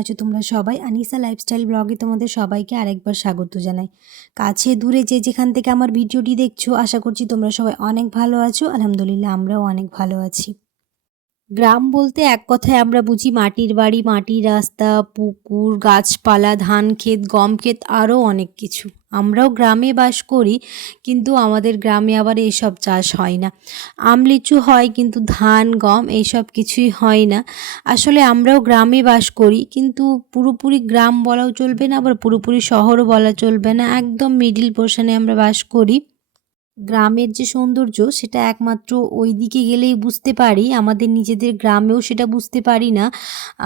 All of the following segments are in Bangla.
আছো তোমরা সবাই। আনিসা লাইফস্টাইল ব্লগে তোমাদের সবাইকে আরেকবার স্বাগত জানাই। কাছে দূরে যে যেখান থেকে আমার ভিডিওটি দেখছ, আশা করছি তোমরা সবাই অনেক ভালো আছো। আলহামদুলিল্লাহ, আমরাও অনেক ভালো আছি। গ্রাম বলতে এক কথায় আমরা বুঝি মাটির বাড়ি, মাটির রাস্তা, পুকুর, গাছপালা ধান ক্ষেত গম ক্ষেত আরও অনেক কিছু। আমরাও গ্রামে বাস করি, কিন্তু আমাদের গ্রামে আবার এইসব চাষ হয় না। আমলিচু হয়, কিন্তু ধান, গম এইসব কিছুই হয় না। আসলে আমরাও গ্রামে বাস করি, কিন্তু পুরোপুরি গ্রাম বলাও চলবে না, আবার পুরোপুরি শহরও বলা চলবে না। একদম মিডিল পোর্শনে আমরা বাস করি। গ্রামের যে সৌন্দর্য, সেটা একমাত্র ওই দিকে গেলেই বুঝতে পারি। আমাদের নিজেদের গ্রামেও সেটা বুঝতে পারি না।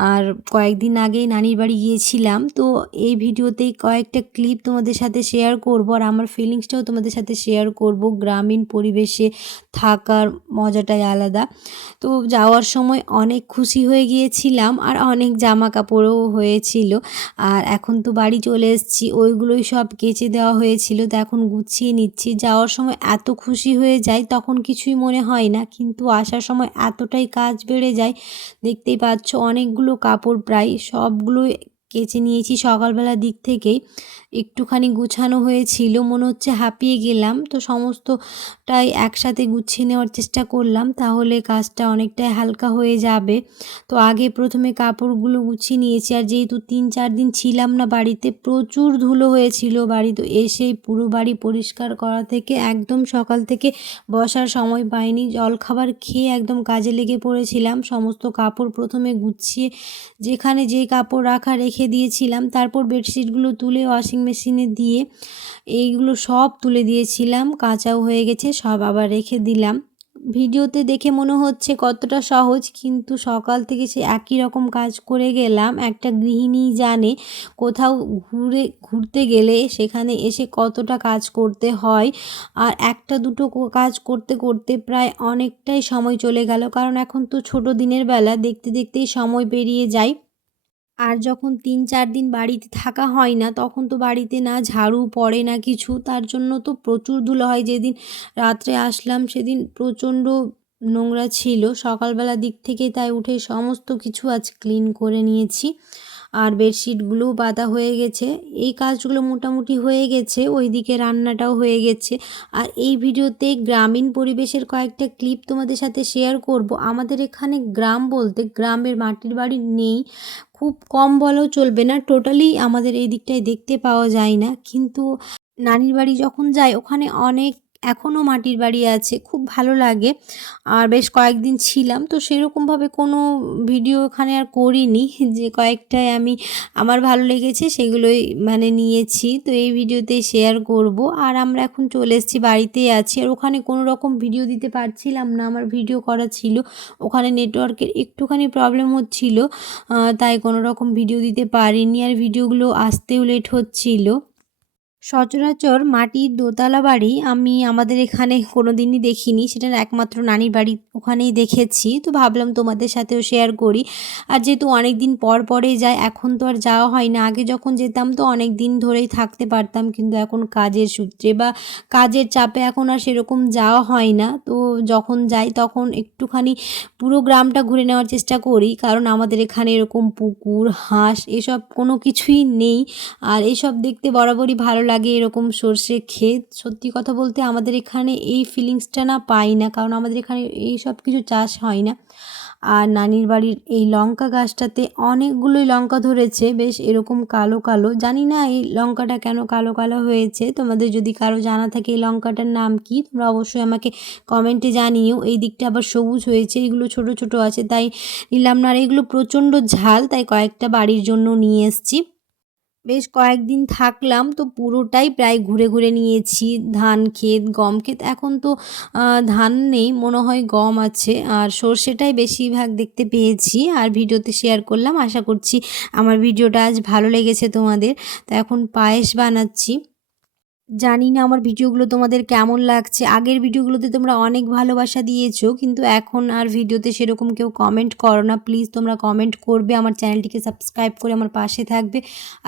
আর কয়েকদিন আগেই নানির বাড়ি গিয়েছিলাম। তো এই ভিডিওতেই কয়েকটা ক্লিপ তোমাদের সাথে শেয়ার করব। আর আমার ফিলিংসটাও তোমাদের সাথে শেয়ার করব। গ্রামীণ পরিবেশে থাকার মজাটাই আলাদা। তো যাওয়ার সময় অনেক খুশি হয়ে গিয়েছিলাম। আর অনেক জামা কাপড়ও হয়েছিল। আর এখন তো বাড়ি চলে এসেছি। ওইগুলোই সব কেচে দেওয়া হয়েছিল। তো এখন গুছিয়ে নিচ্ছি। যাওয়ার সময় এত খুশি হয়ে যাই তখন কিছুই মনে হয় না। কিন্তু আসার সময় এতটাই কাজ বেড়ে যায়। দেখতেই পাচ্ছ অনেকগুলো কাপড় প্রায় সবগুলোই কেচে নিয়েছি সকালবেলার দিক থেকেই। একটুখানি গুছানো হয়েছিল, মনে হচ্ছে হাঁপিয়ে গেলাম। তো সমস্তটাই একসাথে গুছিয়ে নেওয়ার চেষ্টা করলাম, তাহলে কাজটা অনেকটাই হালকা হয়ে যাবে। তো আগে প্রথমে কাপড়গুলো গুছিয়ে নিয়েছি, আর যেহেতু তিন চার দিন ছিলাম না বাড়িতে, প্রচুর ধুলো হয়েছিল বাড়ি তো এসেই পুরো বাড়ি পরিষ্কার করা থেকে একদম সকাল থেকে বসার সময় পাইনি। জলখাবার খেয়ে একদম কাজে লেগে পড়েছিলাম। সমস্ত কাপড় প্রথমে গুছিয়ে যেখানে যে কাপড় রাখা রেখে দিয়েছিলাম। তারপর বেডশিটগুলো তুলে ওয়াশিং মেশিনে দিয়ে এইগুলো সব তুলে দিয়েছিলাম। কাঁচাও হয়ে গেছে, সব আবার রেখে দিলাম। ভিডিওতে দেখে মনে হচ্ছে কতটা সহজ, কিন্তু সকাল থেকে সে একই রকম কাজ করে গেলাম। একটা গৃহিণী জানে কোথাও ঘুরে, ঘুরতে গেলে সেখানে এসে কতটা কাজ করতে হয়। আর একটা দুটো কাজ করতে করতে প্রায় অনেকটাই সময় চলে গেল। কারণ এখন তো ছোট দিনের বেলা, দেখতে, দেখতেই সময় পেরিয়ে যায়। আর যখন তিন চার দিন বাড়িতে থাকা হয় না, তখন তো বাড়িতে না ঝাড়ু পড়ে না কিছু। তার জন্য তো প্রচুর ধুলো হয়। যেদিন রাত্রে আসলাম, সেদিন প্রচণ্ড নোংরা ছিল। সকালবেলা দিক থেকে তাই উঠে সমস্ত কিছু আজ ক্লিন করে নিয়েছি। আর বেডশিটগুলোও পাতা হয়ে গেছে। এই কাজগুলো মোটামুটি হয়ে গেছে, ওইদিকে রান্নাটাও হয়ে গেছে। আর এই ভিডিওতে গ্রামীণ পরিবেশের কয়েকটা ক্লিপ তোমাদের সাথে শেয়ার করব। আমাদের এখানে গ্রাম বলতে গ্রামের মাটির বাড়ি নেই, খুব কম বলেও চলবে না, টোটালি আমাদের এই দিকটায় দেখতে পাওয়া যায় না। কিন্তু নানির বাড়ি যখন যাই ওখানে অনেক এখনও মাটির বাড়ি আছে, খুব ভালো লাগে। আর বেশ কয়েকদিন ছিলাম, তো সেরকমভাবে কোনো ভিডিও এখানে আর করিনি। যে কয়েকটায় আমি, আমার ভালো লেগেছে সেগুলোই মানে নিয়েছি, তো এই ভিডিওতেই শেয়ার করব। আর আমরা এখন চলে এসেছি, বাড়িতেই আছি। আর ওখানে কোনো রকম ভিডিও দিতে পারছিলাম না, আমার ভিডিও করা ছিল। ওখানে নেটওয়ার্কের একটুখানি প্রবলেম হচ্ছিল তাই কোনো রকম ভিডিও দিতে পারিনি। আর ভিডিওগুলো আসতেও লেট হচ্ছিল। সচরাচর মাটির দোতলা বাড়ি আমি আমাদের এখানে কোনো দিনই দেখিনি। সেটার একমাত্র নানির বাড়ি ওখানেই দেখেছি। তো ভাবলাম তোমাদের সাথেও শেয়ার করি। আর যেহেতু অনেক দিন পর পরে যায় এখন তো আর যাওয়া হয় না। আগে যখন যেতাম তো অনেক দিন ধরেই থাকতে পারতাম, কিন্তু এখন কাজের সূত্রে বা কাজের চাপে এখন আর সেরকম যাওয়া হয় না। তো যখন যাই তখন একটুখানি পুরো গ্রামটা ঘুরে নেওয়ার চেষ্টা করি, কারণ আমাদের এখানে এরকম পুকুর, হাঁস এসব কোনো কিছুই নেই। আর এসব দেখতে বরাবরই ভালো লাগে। লাগে এরকম সর্ষে ক্ষেত, সত্যি কথা বলতে আমাদের এখানে এই ফিলিংসটা না পাই না, কারণ আমাদের এখানে এই সব কিছু চাষ হয় না। আর নানির বাড়ির এই লঙ্কা গাছটাতে অনেকগুলোই লঙ্কা ধরেছে, বেশ এরকম কালো কালো। জানি না এই লঙ্কাটা কেন কালো কালো হয়েছে, তোমাদের যদি কারও জানা থাকে এই লঙ্কাটার নাম কি, তোমরা অবশ্যই আমাকে কমেন্টে জানিও। এই দিকটা আবার সবুজ হয়েছে, এগুলো ছোট ছোট আছে, তাই নিলাম না। আর এগুলো প্রচণ্ড ঝাল, তাই কয়েকটা বাড়ির জন্য নিয়ে এসছি। বেশ কয়েকদিন থাকলাম, তো পুরোটাই প্রায় ঘুরে ঘুরে নিয়েছি। ধান, ক্ষেত, গম, ক্ষেত এখন তো ধান নেই, মনে হয় গম আছে। আর সর্ষেটাই বেশিরভাগ দেখতে পেয়েছি আর ভিডিওতে শেয়ার করলাম। আশা করছি আমার ভিডিওটা আজ ভালো লেগেছে তোমাদের। তো এখন পায়েস বানাচ্ছি। জানি না আমার ভিডিওগুলো তোমাদের কেমন লাগছে। আগের ভিডিওগুলোতে তোমরা অনেক ভালোবাসা দিয়েছ, কিন্তু এখন আর ভিডিওতে সেরকম কেউ কমেন্ট করো না। প্লিজ তোমরা কমেন্ট করবে, আমার চ্যানেলটিকে সাবস্ক্রাইব করে আমার পাশে থাকবে।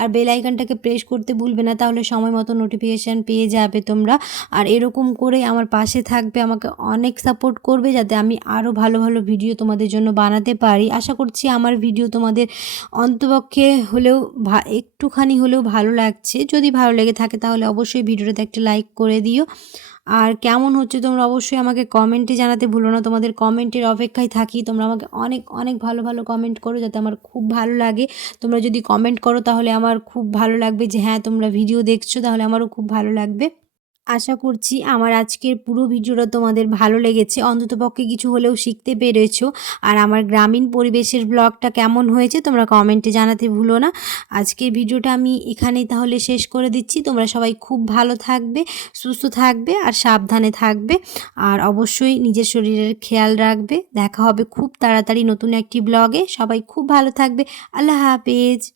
আর বেল আইকনটাকে প্রেস করতে ভুলবে না, তাহলে সময় মতো নোটিফিকেশান পেয়ে যাবে তোমরা। আর এরকম করে আমার পাশে থাকবে, আমাকে অনেক সাপোর্ট করবে, যাতে আমি আরও ভালো ভালো ভিডিও তোমাদের জন্য বানাতে পারি। আশা করছি আমার ভিডিও তোমাদের অন্তপক্ষে হলেও একটুখানি হলেও ভালো লাগছে। যদি ভালো লেগে থাকে তাহলে অবশ্যই ভিডিওটাতে একটা লাইক করে দিও। আর কেমন হচ্ছে তোমরা অবশ্যই আমাকে কমেন্টে জানাতে ভুলো না। তোমাদের কমেন্টের অপেক্ষায় থাকি। তোমরা আমাকে অনেক অনেক ভালো ভালো কমেন্ট করো যাতে আমার খুব ভালো লাগে। তোমরা যদি কমেন্ট করো তাহলে আমার খুব ভালো লাগবে যে হ্যাঁ তোমরা ভিডিও দেখছ, তাহলে আমারও খুব ভালো লাগবে। আশা করছি আমার আজকের পুরো ভিডিওটা তোমাদের ভালো লেগেছে। অন্ততপক্ষে কিছু হলেও শিখতে পেরেছ। আর আমার গ্রামীণ পরিবেশের ব্লগটা কেমন হয়েছে তোমরা কমেন্টে জানাতে ভুলো না। আজকের ভিডিওটা আমি এখানেই তাহলে শেষ করে দিচ্ছি। তোমরা সবাই খুব ভালো থাকবে, সুস্থ থাকবে আর সাবধানে থাকবে। আর অবশ্যই নিজের শরীরের খেয়াল রাখবে। দেখা হবে খুব তাড়াতাড়ি নতুন একটি ব্লগে। সবাই খুব ভালো থাকবে। আল্লাহ হাফেজ।